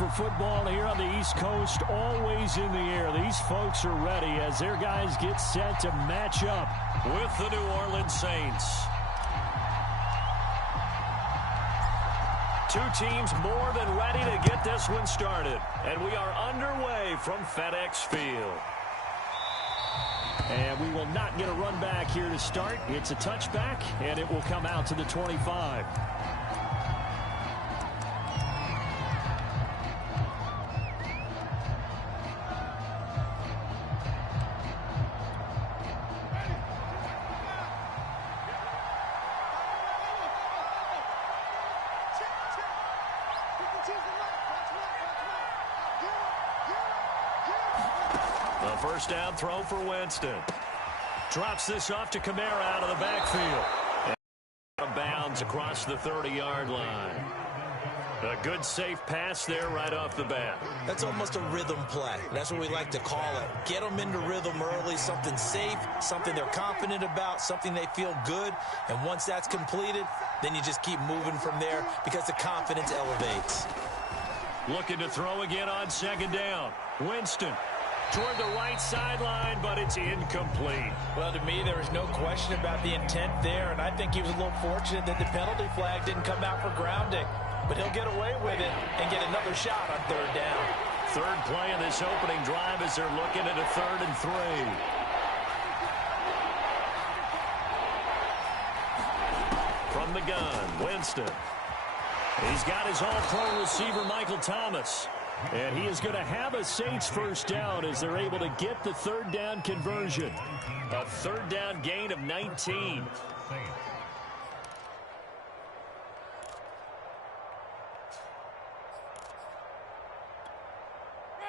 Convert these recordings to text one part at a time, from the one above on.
for football here on the East Coast, always in the air. These folks are ready as their guys get set to match up with the New Orleans Saints. Two teams more than ready to get this one started. And we are underway from FedEx Field. And we will not get a run back here to start. It's a touchback, and it will come out to the 25. The first down throw for Winston. Drops this off to Kamara out of the backfield. And out of bounds across the 30-yard line. A good, safe pass there right off the bat. That's almost a rhythm play. That's what we like to call it. Get them into rhythm early, something safe, something they're confident about, something they feel good. And once that's completed, then you just keep moving from there because the confidence elevates. Looking to throw again on second down. Winston toward the right sideline, but it's incomplete. Well, to me, there is no question about the intent there, and I think he was a little fortunate that the penalty flag didn't come out for grounding. But he'll get away with it and get another shot on third down. Third play of this opening drive as they're looking at a 3rd and 3. From the gun, Winston. He's got his all-pro receiver, Michael Thomas. And he is going to have a Saints first down as they're able to get the third down conversion. A third down gain of 19.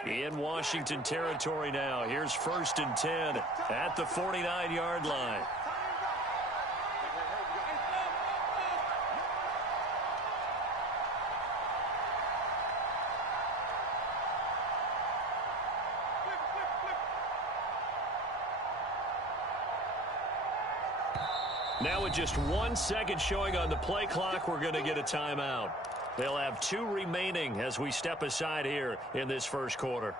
In Washington territory now. Here's 1st and 10 at the 49-yard line. Now with just 1 second showing on the play clock, we're going to get a timeout. They'll have 2 remaining as we step aside here in this first quarter.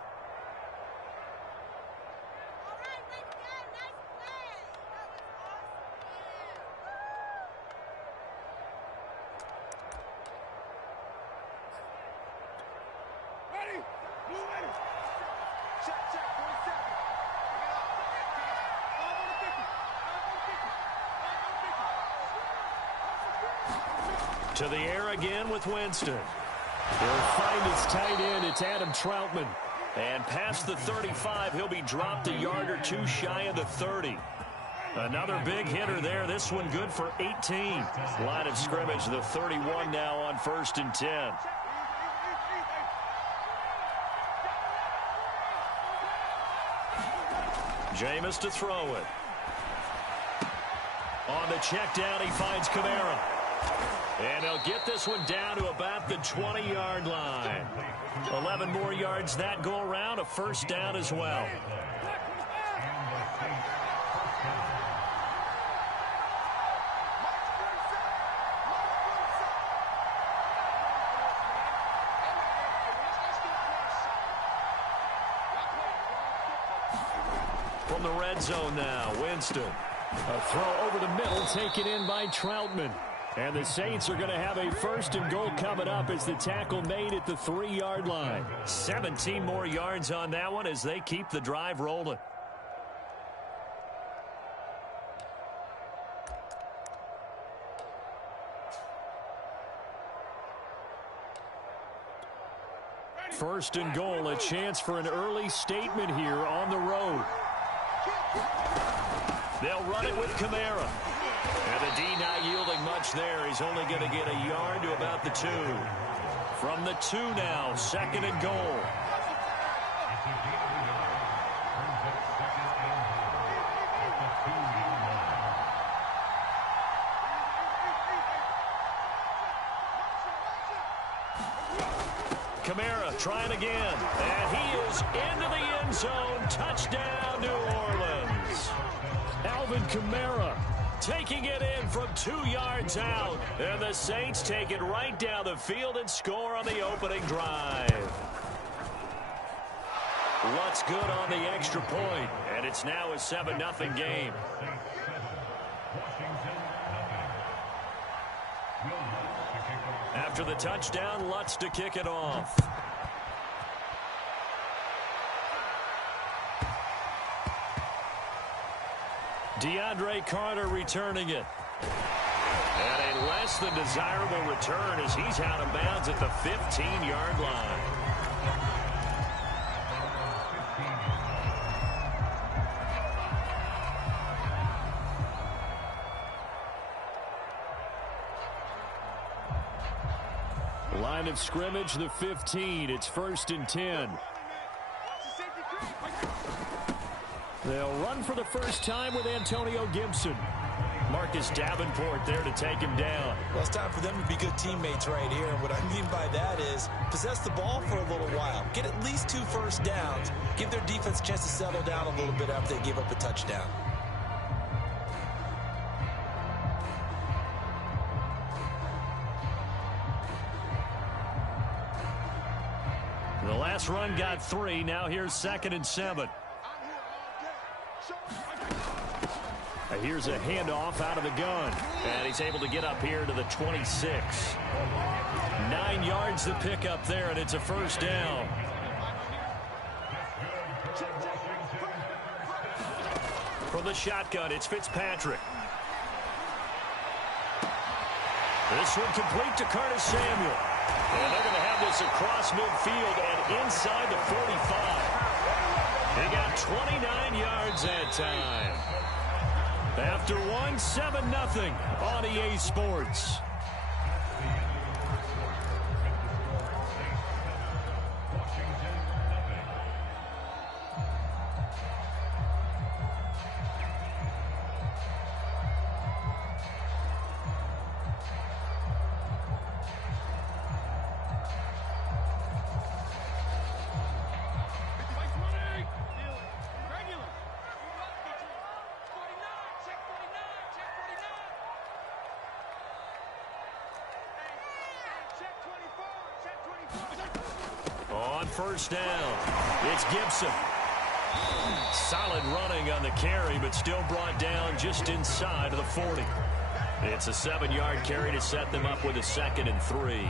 To the air again with Winston. He'll find his tight end. It's Adam Troutman. And past the 35, he'll be dropped a yard or 2 shy of the 30. Another big hitter there. This one good for 18. Line of scrimmage, the 31 now on 1st and 10. Jameis to throw it. On the check down, he finds Kamara. And they'll get this one down to about the 20-yard line. 11 more yards that go around, a first down as well. From the red zone now, Winston. A throw over the middle, taken in by Troutman. And the Saints are going to have a 1st and goal coming up as the tackle made at the 3-yard line. 17 more yards on that one as they keep the drive rolling. First and goal, a chance for an early statement here on the road. They'll run it with Kamara. And the D not yielding much there. He's only going to get a yard to about the 2. From the 2 now, 2nd and goal. Kamara trying again. And he is into the end zone. Touchdown, New Orleans. Alvin Kamara taking it in from 2 yards out. And the Saints take it right down the field and score on the opening drive. It's good on the extra point, and it's now a 7-0 game. After the touchdown, Lutz to kick it off. DeAndre Carter returning it. And a less than desirable return as he's out of bounds at the 15-yard line. Line of scrimmage, the 15. It's 1st and 10. They'll run for the first time with Antonio Gibson. Marcus Davenport there to take him down. Well, it's time for them to be good teammates right here. And what I mean by that is possess the ball for a little while. Get at least 2 first downs. Give their defense a chance to settle down a little bit after they give up a touchdown. The last run got 3. Now here's 2nd and 7. Here's a handoff out of the gun. And he's able to get up here to the 26. 9 yards to pick up there, and it's a first down. From the shotgun, it's Fitzpatrick. This one complete to Curtis Samuel. And they're going to have this across midfield and inside the 45. He got 29 yards that time. After 1, 7-0 on EA Sports. On first down, it's Gibson. Solid running on the carry, but still brought down just inside of the 40. It's a 7-yard carry to set them up with a 2nd and 3.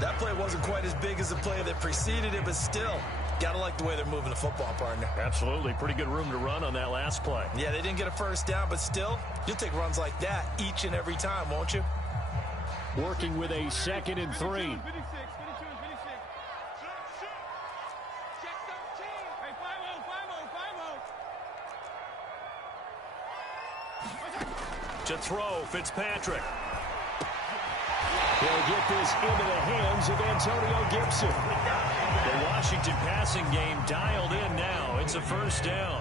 That play wasn't quite as big as the play that preceded it, but still, gotta like the way they're moving the football, partner. Absolutely. Pretty good room to run on that last play. Yeah, they didn't get a first down, but still, you'll take runs like that each and every time, won't you? Working with a 2nd and 3. To throw, Fitzpatrick. He'll get this into the hands of Antonio Gibson. The Washington passing game dialed in now. It's a first down.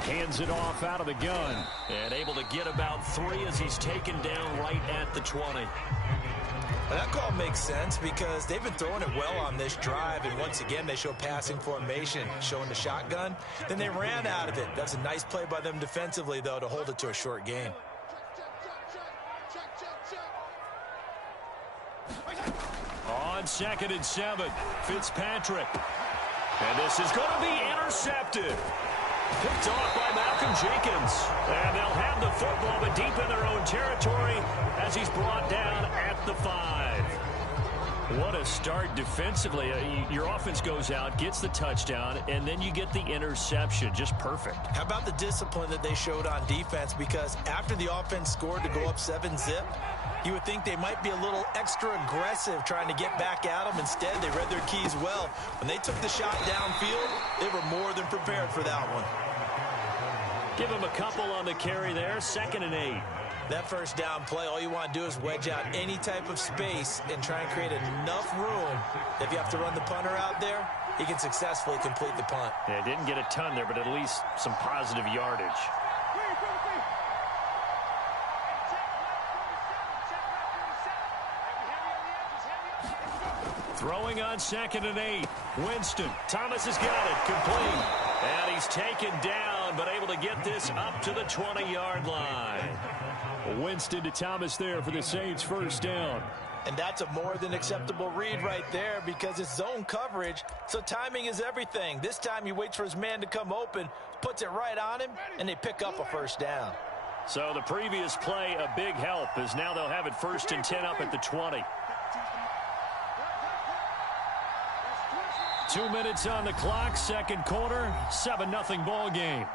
Hands it off out of the gun. And able to get about 3 as he's taken down right at the 20. And that call makes sense because they've been throwing it well on this drive, and once again they show passing formation, showing the shotgun. Then they ran out of it. That's a nice play by them defensively, though, to hold it to a short gain. On 2nd and 7, Fitzpatrick. And this is going to be intercepted. Picked off by Malcolm Jenkins. And they'll have the football, but deep in their own territory as he's brought down at the 5. What a start defensively. Your offense goes out, gets the touchdown, and then you get the interception. Just perfect. How about the discipline that they showed on defense? Because after the offense scored to go up 7-zip, you would think they might be a little extra aggressive trying to get back at them. Instead, they read their keys well. When they took the shot downfield, they were more than prepared for that one. Give them a couple on the carry there. 2nd and 8. That first down play, all you want to do is wedge out any type of space and try and create enough room. If you have to run the punter out there, he can successfully complete the punt. Yeah, didn't get a ton there, but at least some positive yardage. Throwing on 2nd and 8. Winston. Thomas has got it. Complete. And he's taken down, but able to get this up to the 20-yard line. Winston to Thomas there for the Saints' first down. And that's a more than acceptable read right there because it's zone coverage, so timing is everything. This time he waits for his man to come open, puts it right on him, and they pick up a first down. So the previous play, a big help, as now they'll have it 1st and 10 up at the 20. 2 minutes on the clock, second quarter, 7-0 ball game.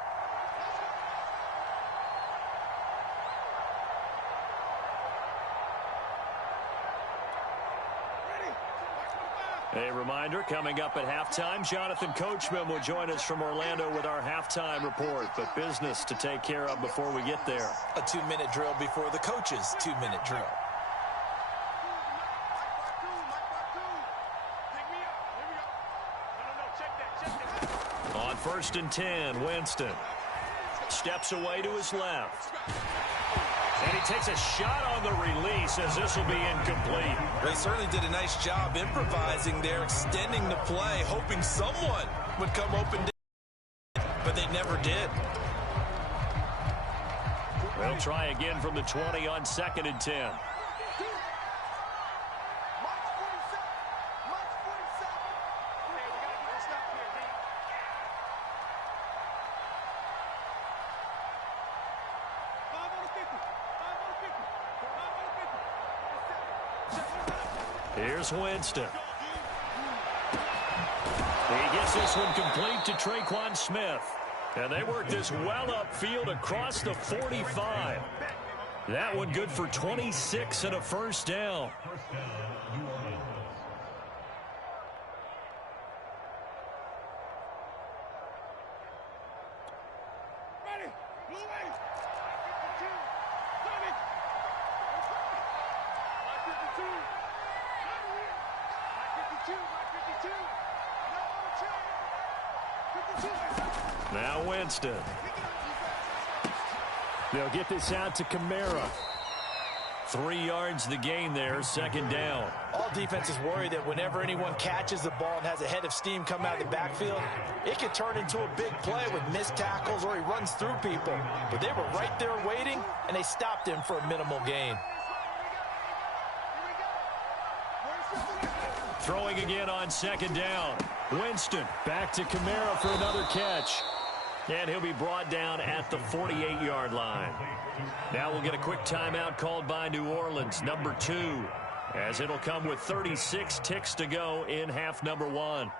A reminder, coming up at halftime, Jonathan Coachman will join us from Orlando with our halftime report, but business to take care of before we get there. A 2-minute drill before the coach's 2-minute drill. On 1st and 10, Winston steps away to his left. And he takes a shot on the release as this will be incomplete. Well, he certainly did a nice job improvising there, extending the play, hoping someone would come open, but they never did. They'll try again from the 20 on 2nd and 10. Here's Winston. He gets this one complete to Traquan Smith. And they work this well upfield across the 45. That one good for 26 and a first down. Now Winston. They'll get this out to Kamara. 3 yards the gain there, 2nd down. All defenses worry that whenever anyone catches the ball and has a head of steam come out of the backfield, it could turn into a big play with missed tackles or he runs through people. But they were right there waiting, and they stopped him for a minimal gain. Throwing again on 2nd down. Winston back to Kamara for another catch. And he'll be brought down at the 48-yard line. Now we'll get a quick timeout called by New Orleans, number 2, as it'll come with 36 ticks to go in half number 1.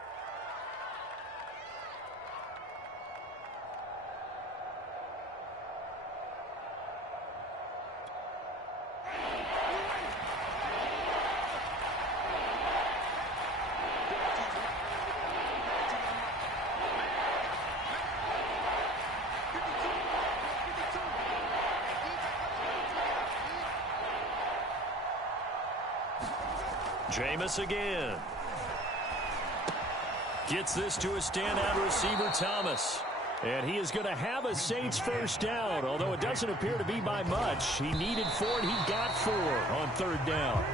Jameis again. Gets this to a standout receiver, Thomas. And he is going to have a Saints first down, although it doesn't appear to be by much. He needed 4, and he got 4 on 3rd down.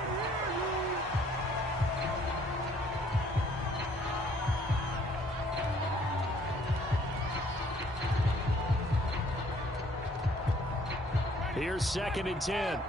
Here's 2nd and 10.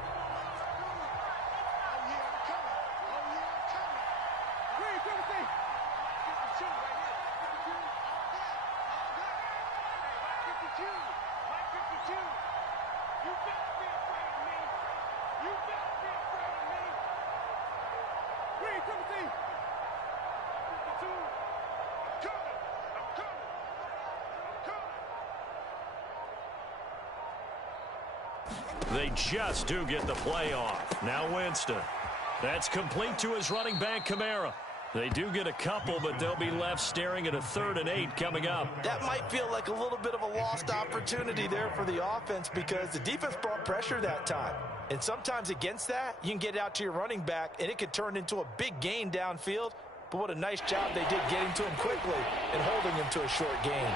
They just do get the play off. Now Winston. That's complete to his running back, Kamara. They do get a couple, but they'll be left staring at a 3rd and 8 coming up. That might feel like a little bit of a lost opportunity there for the offense because the defense brought pressure that time. And sometimes against that, you can get out to your running back, and it could turn into a big gain downfield. But what a nice job they did getting to him quickly and holding him to a short gain.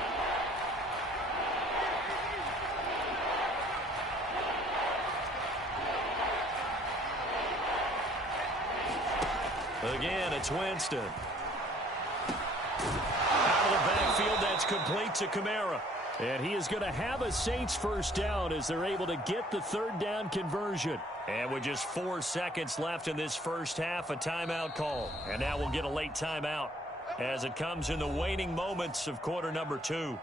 Again, it's Winston. Out of the backfield, that's complete to Kamara. And he is going to have a Saints first down as they're able to get the third down conversion. And with just 4 seconds left in this first half, a timeout call. And now we'll get a late timeout as it comes in the waning moments of quarter number 2.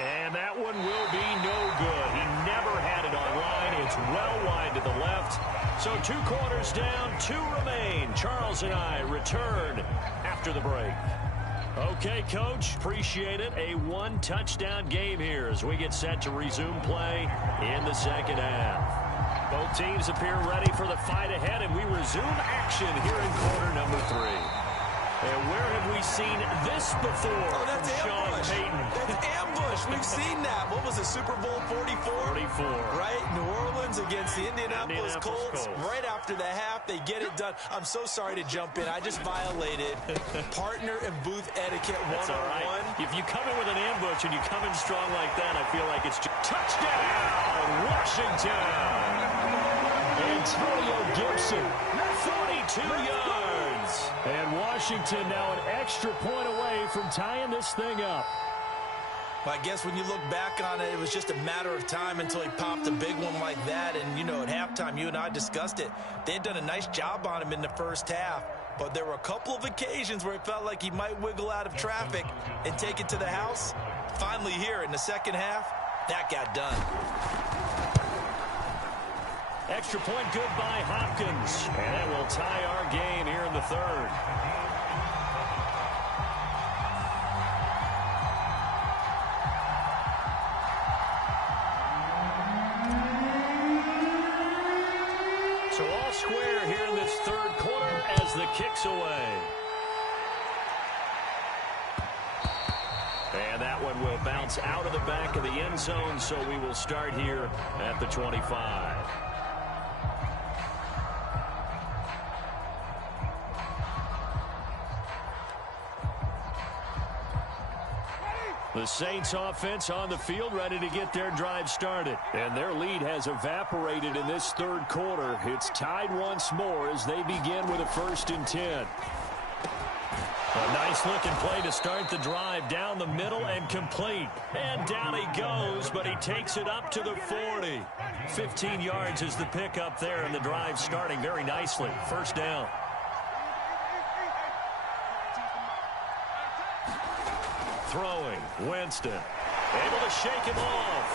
And that one will be no good. He never had it on line. It's well wide to the left. So 2 quarters down, 2 remain. Charles and I return after the break. Okay, Coach, appreciate it. A 1-touchdown game here as we get set to resume play in the second half. Both teams appear ready for the fight ahead, and we resume action here in quarter number 3. And where have we seen this before? Oh, that's Sean ambush. Payton. That's ambush. We've seen that. What was it, Super Bowl 44? 44. Right? New Orleans against the Indianapolis Colts. Colts. Right after the half, they get it done. I'm so sorry to jump in. I just violated partner and booth etiquette 101. That's all right. If you come in with an ambush and you come in strong like that, I feel like it's just touchdown, Washington. Antonio Gibson, 42 yards. And Washington now an extra point away from tying this thing up. Well, I guess when you look back on it, it was just a matter of time until he popped a big one like that. And, you know, at halftime, you and I discussed it. They had done a nice job on him in the first half. But there were a couple of occasions where it felt like he might wiggle out of traffic and take it to the house. Finally here in the second half, that got done. Extra point good by Hopkins. And that will tie our game here in the third. So all square here in this third quarter as the kick's away. And that one will bounce out of the back of the end zone, so we will start here at the 25. The Saints offense on the field ready to get their drive started. And their lead has evaporated in this third quarter. It's tied once more as they begin with a 1st and 10. A nice looking play to start the drive down the middle and complete. And down he goes, but he takes it up to the 40. 15 yards is the pickup there, and the drive starting very nicely. First down. Throwing, Winston, able to shake him off.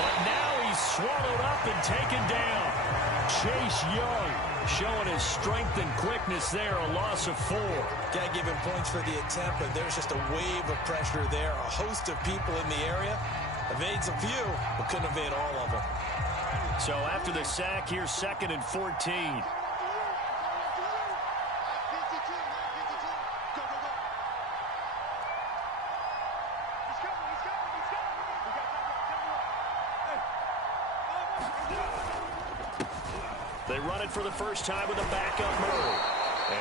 But now he's swallowed up and taken down. Chase Young showing his strength and quickness there, a loss of 4. Got to give him points for the attempt, but there's just a wave of pressure there. A host of people in the area. Evades a few, but couldn't evade all of them. So after the sack, here's 2nd and 14. They run it for the first time with a backup Murray.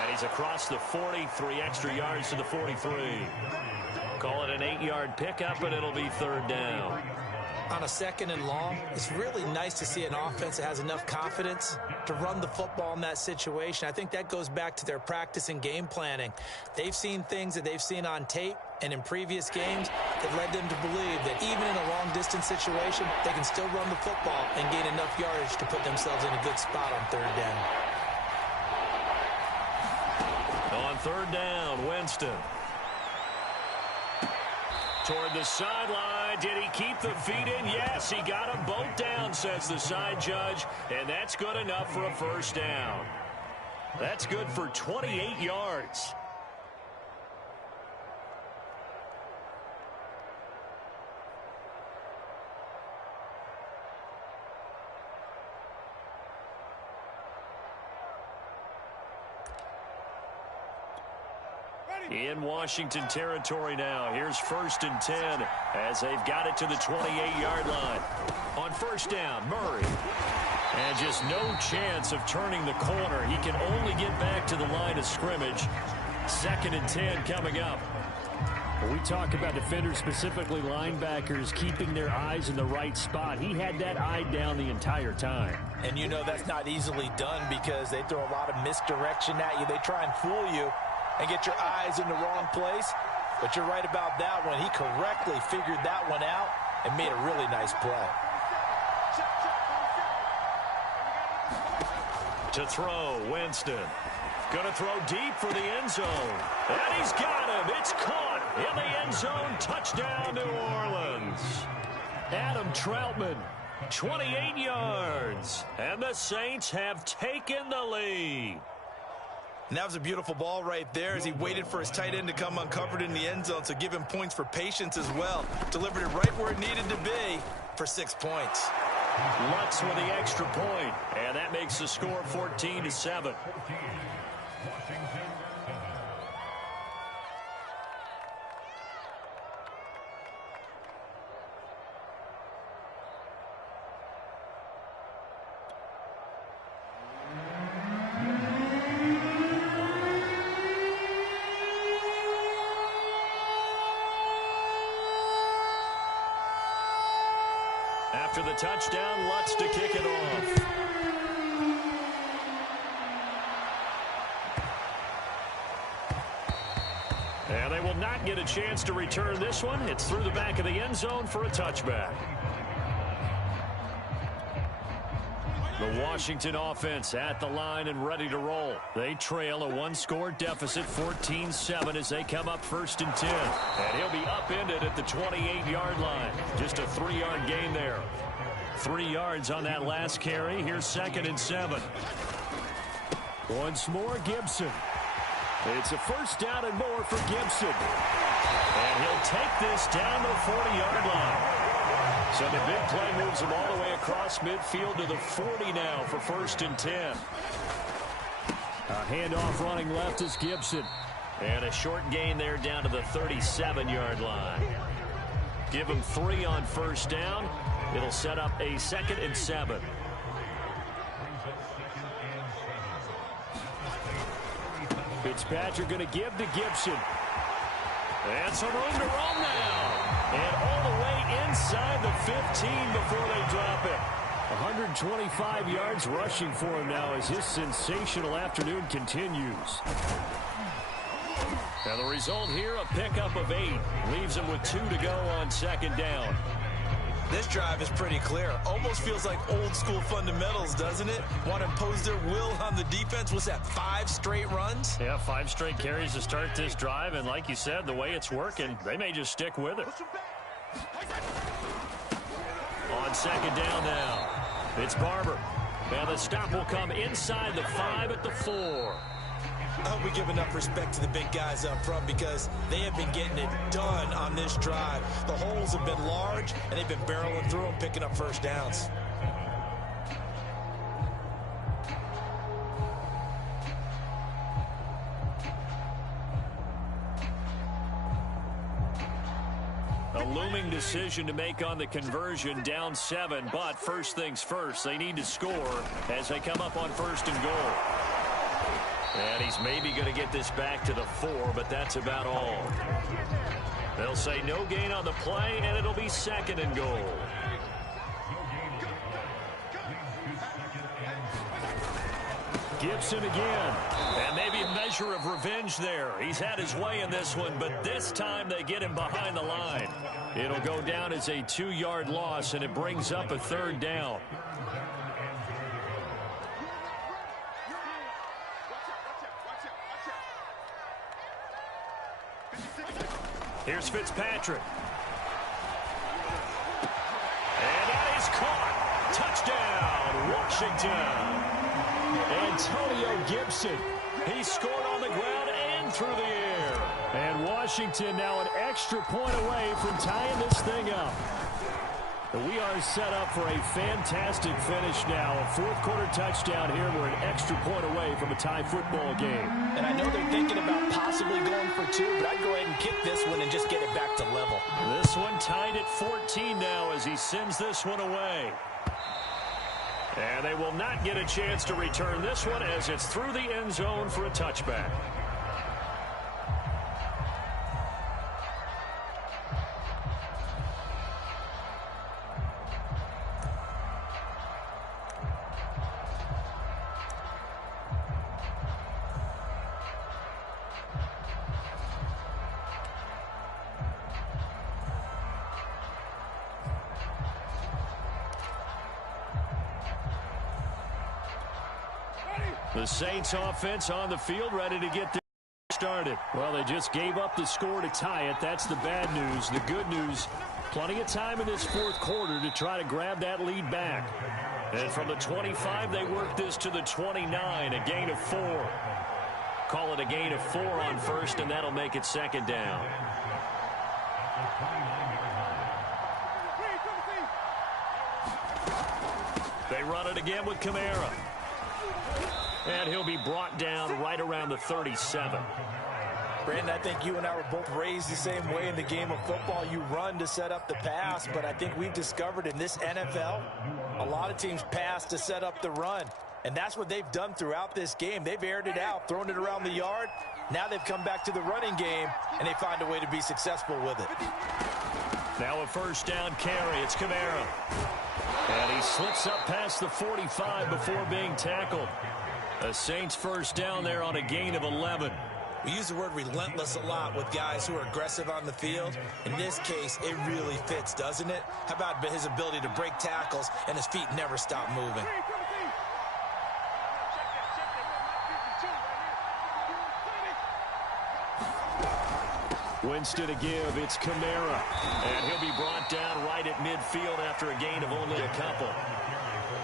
And he's across the 40, 3 extra yards to the 43. Call it an 8-yard pickup, and it'll be third down. On a 2nd and long, it's really nice to see an offense that has enough confidence to run the football in that situation. I think that goes back to their practice and game planning. They've seen things that they've seen on tape and in previous games that led them to believe that even in a long-distance situation, they can still run the football and gain enough yardage to put themselves in a good spot on third down. On third down, Winston. Toward the sideline. Did he keep the feet in? Yes, he got them both down, says the side judge. And that's good enough for a first down. That's good for 28 yards. In Washington territory now. Here's 1st and 10 as they've got it to the 28-yard line. On first down, Murray. And just no chance of turning the corner. He can only get back to the line of scrimmage. 2nd and 10 coming up. When we talk about defenders, specifically linebackers, keeping their eyes in the right spot, he had that eye down the entire time. And you know that's not easily done because they throw a lot of misdirection at you. They try and fool you and get your eyes in the wrong place. But you're right about that one. He correctly figured that one out and made a really nice play. To throw, Winston. Going to throw deep for the end zone. And he's got him. It's caught in the end zone. Touchdown, New Orleans. Adam Troutman, 28 yards. And the Saints have taken the lead. And that was a beautiful ball right there as he waited for his tight end to come uncovered in the end zone. So give him points for patience as well. Delivered it right where it needed to be for 6 points. Lutz with the extra point, and that makes the score 14-7. After the touchdown, Lutz to kick it off. And they will not get a chance to return this one. It's through the back of the end zone for a touchback. The Washington offense at the line and ready to roll. They trail a one-score deficit, 14-7, as they come up 1st and 10. And he'll be upended at the 28-yard line. Just a 3-yard gain there. 3 yards on that last carry. Here's 2nd and 7. Once more, Gibson. It's a first down and more for Gibson. And he'll take this down to the 40-yard line. So the big play moves him all the way across midfield to the 40 now for 1st and 10. A handoff running left is Gibson. And a short gain there down to the 37-yard line. Give him 3 on 1st down. It'll set up a 2nd and 7. Fitzpatrick going to give to Gibson. And some room to roam now. And all the way inside the 15 before they drop it. 125 yards rushing for him now as his sensational afternoon continues. And the result here, a pickup of 8. Leaves him with 2 to go on 2nd down. This drive is pretty clear. Almost feels like old school fundamentals, doesn't it? Want to impose their will on the defense. Was that 5 straight runs? Yeah, 5 straight carries to start this drive. And like you said, the way it's working, they may just stick with it. On 2nd down now, it's Barber. Now the stop will come inside the 5 at the 4. I hope we give enough respect to the big guys up front because they have been getting it done on this drive. The holes have been large, and they've been barreling through them, picking up 1st downs. A looming decision to make on the conversion, down 7, but first things first, they need to score as they come up on 1st and goal. And he's maybe going to get this back to the 4, but that's about all. They'll say no gain on the play, and it'll be 2nd and goal. Gibson again. And maybe a measure of revenge there. He's had his way in this one, but this time they get him behind the line. It'll go down as a 2-yard loss, and it brings up a 3rd down. Here's Fitzpatrick. And that is caught. Touchdown, Washington. Antonio Gibson. He scored on the ground and through the air. And Washington now an extra point away from tying this thing up. We are set up for a fantastic finish now. A 4th quarter touchdown here. We're an extra point away from a tie football game. And I know they're thinking about possibly going for 2, but I'd go ahead and kick this one and just get it back to level. This one tied at 14 now as he sends this one away. And they will not get a chance to return this one as it's through the end zone for a touchback. The Saints offense on the field, ready to get started. Well, they just gave up the score to tie it. That's the bad news. The good news, plenty of time in this fourth quarter to try to grab that lead back. And from the 25, they work this to the 29, a gain of 4. Call it a gain of 4 on first, and that'll make it second down. They run it again with Kamara. And he'll be brought down right around the 37. Brandon, I think you and I were both raised the same way in the game of football. You run to set up the pass, but I think we've discovered in this NFL, a lot of teams pass to set up the run. And that's what they've done throughout this game. They've aired it out, thrown it around the yard. Now they've come back to the running game, and they find a way to be successful with it. Now a first down carry. It's Kamara. And he slips up past the 45 before being tackled. A Saints first down there on a gain of 11. We use the word relentless a lot with guys who are aggressive on the field. In this case, it really fits, doesn't it? How about his ability to break tackles and his feet never stop moving? Winston to give. It's Kamara. And he'll be brought down right at midfield after a gain of only a couple.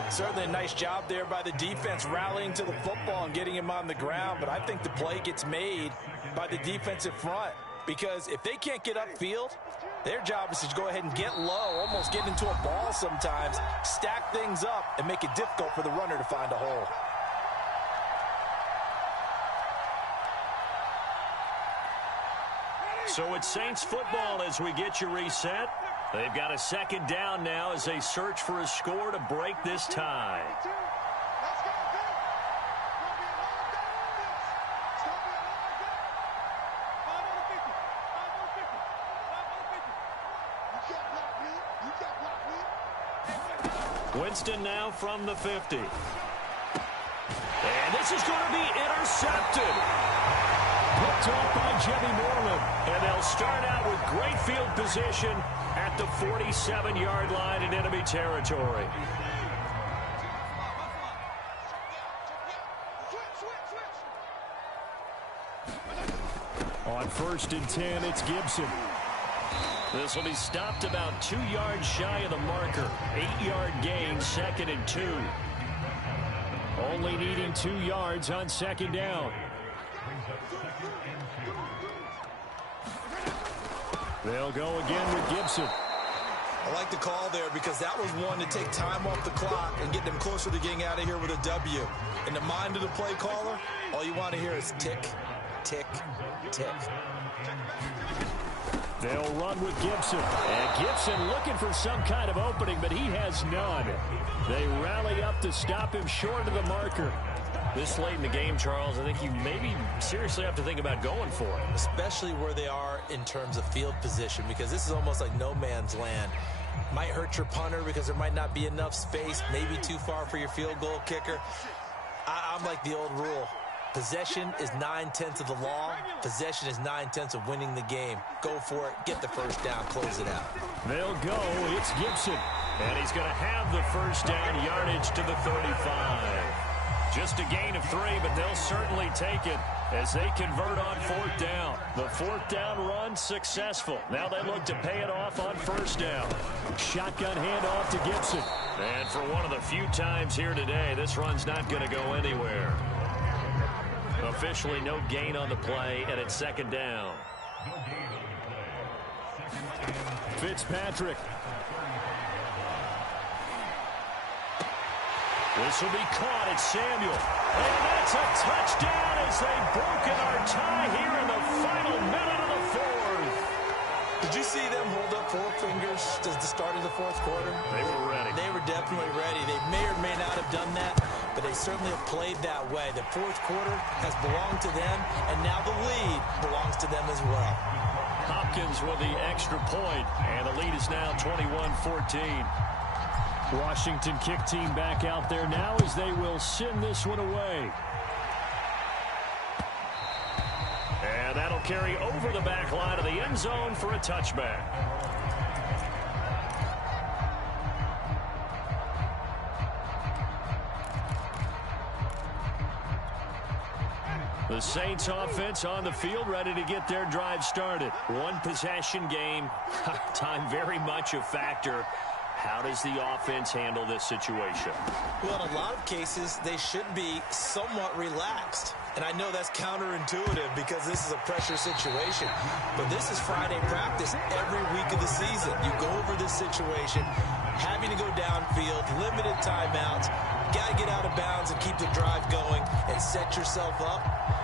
Certainly a nice job there by the defense rallying to the football and getting him on the ground. But I think the play gets made by the defensive front. Because if they can't get upfield, their job is to go ahead and get low, almost get into a ball sometimes, stack things up, and make it difficult for the runner to find a hole. So it's Saints football as we get you reset. They've got a second down now as they search for a score to break this tie. Winston now from the 50. And this is going to be intercepted. Picked off by Jimmy Moreland. And they'll start out with great field position at the 47-yard line in enemy territory. On 1st and 10, it's Gibson. This will be stopped about 2 yards shy of the marker. 8-yard gain, 2nd and 2. Only needing 2 yards on second down. They'll go again with Gibson. I like the call there because that was one to take time off the clock and get them closer to getting out of here with a W. In the mind of the play caller, all you want to hear is tick, tick, tick. They'll run with Gibson. And Gibson looking for some kind of opening, but he has none. They rally up to stop him short of the marker. This late in the game, Charles, I think you maybe seriously have to think about going for it. Especially where they are in terms of field position, because this is almost like no man's land. Might hurt your punter because there might not be enough space, maybe too far for your field goal kicker. I'm like the old rule. Possession is 9/10 of the law. Possession is 9/10 of winning the game. Go for it. Get the first down. Close it out. They'll go. It's Gibson. And he's going to have the first down, yardage to the 35. Just a gain of 3, but they'll certainly take it as they convert on 4th down. The 4th down run successful. Now they look to pay it off on 1st down. Shotgun handoff to Gibson. And for one of the few times here today, this run's not going to go anywhere. Officially no gain on the play, and it's 2nd down. Fitzpatrick. This will be caught. It's Samuel. And that's a touchdown as they've broken our tie here in the final minute of the 4th. Did you see them hold up 4 fingers at the start of the 4th quarter? They were ready. They were definitely ready. They may or may not have done that, but they certainly have played that way. The 4th quarter has belonged to them, and now the lead belongs to them as well. Hopkins with the extra point, and the lead is now 21-14. Washington kick team back out there now as they will send this one away. And that'll carry over the back line of the end zone for a touchback. The Saints offense on the field, ready to get their drive started. One possession game, time very much a factor. How does the offense handle this situation? Well, in a lot of cases, they should be somewhat relaxed. And I know that's counterintuitive because this is a pressure situation. But this is Friday practice every week of the season. You go over this situation, having to go downfield, limited timeouts, got to get out of bounds and keep the drive going and set yourself up.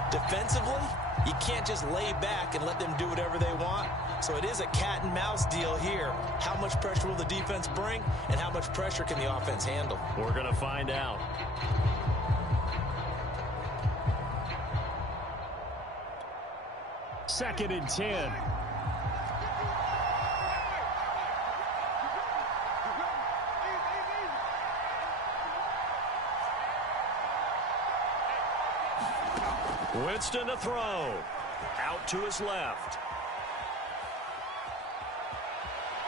Defensively, you can't just lay back and let them do whatever they want. So it is a cat and mouse deal here. How much pressure will the defense bring, and how much pressure can the offense handle? We're going to find out. Second and 10. Winston to throw. Out to his left.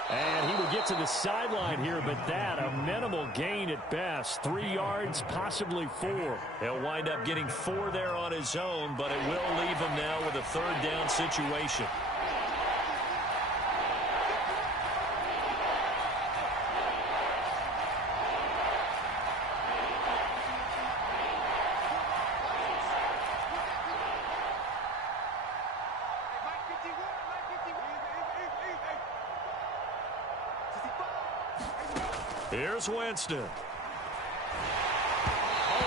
And he will get to the sideline here, but that a minimal gain at best. 3 yards, possibly 4. He'll wind up getting 4 there on his own, but it will leave him now with a third down situation. Here's Winston. Oh,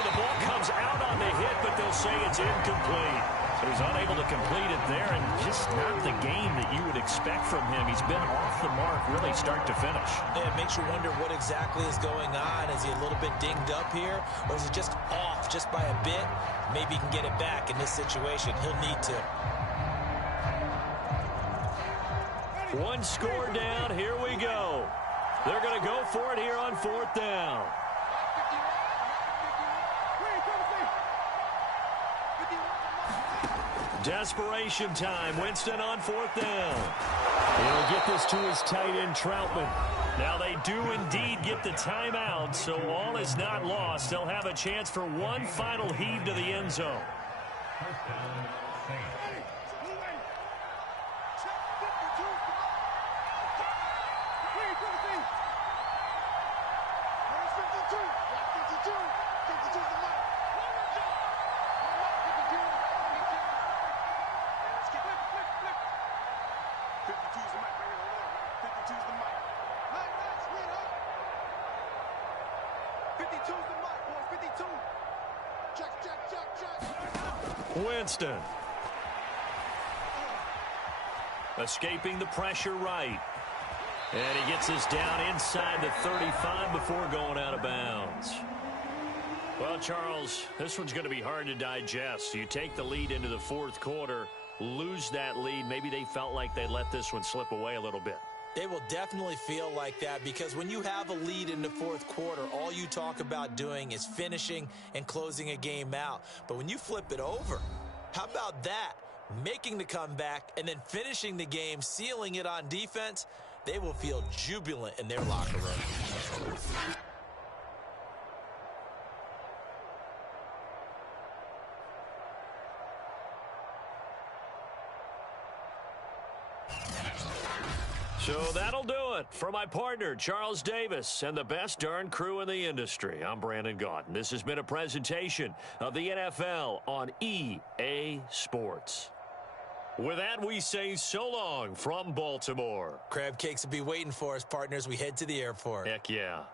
the ball comes out on the hit, but they'll say it's incomplete. So he's unable to complete it there, and just not the game that you would expect from him. He's been off the mark really start to finish. Yeah, it makes you wonder what exactly is going on. Is he a little bit dinged up here, or is he just off just by a bit? Maybe he can get it back in this situation. He'll need to. One score down. Here we go. They're going to go for it here on 4th down. Desperation time. Winston on 4th down. He'll get this to his tight end, Troutman. Now they do indeed get the timeout, so all is not lost. They'll have a chance for one final heave to the end zone. Winston. Escaping the pressure right. And he gets this down inside the 35 before going out of bounds. Well, Charles, this one's going to be hard to digest. You take the lead into the 4th quarter, lose that lead. Maybe they felt like they let this one slip away a little bit. They will definitely feel like that because when you have a lead in the 4th quarter, all you talk about doing is finishing and closing a game out. But when you flip it over, how about that? Making the comeback and then finishing the game, sealing it on defense, they will feel jubilant in their locker room. So that'll do it for my partner, Charles Davis, and the best darn crew in the industry. I'm Brandon Gaudin. This has been a presentation of the NFL on EA Sports. With that, we say so long from Baltimore. Crab cakes will be waiting for us, partners. We head to the airport. Heck yeah.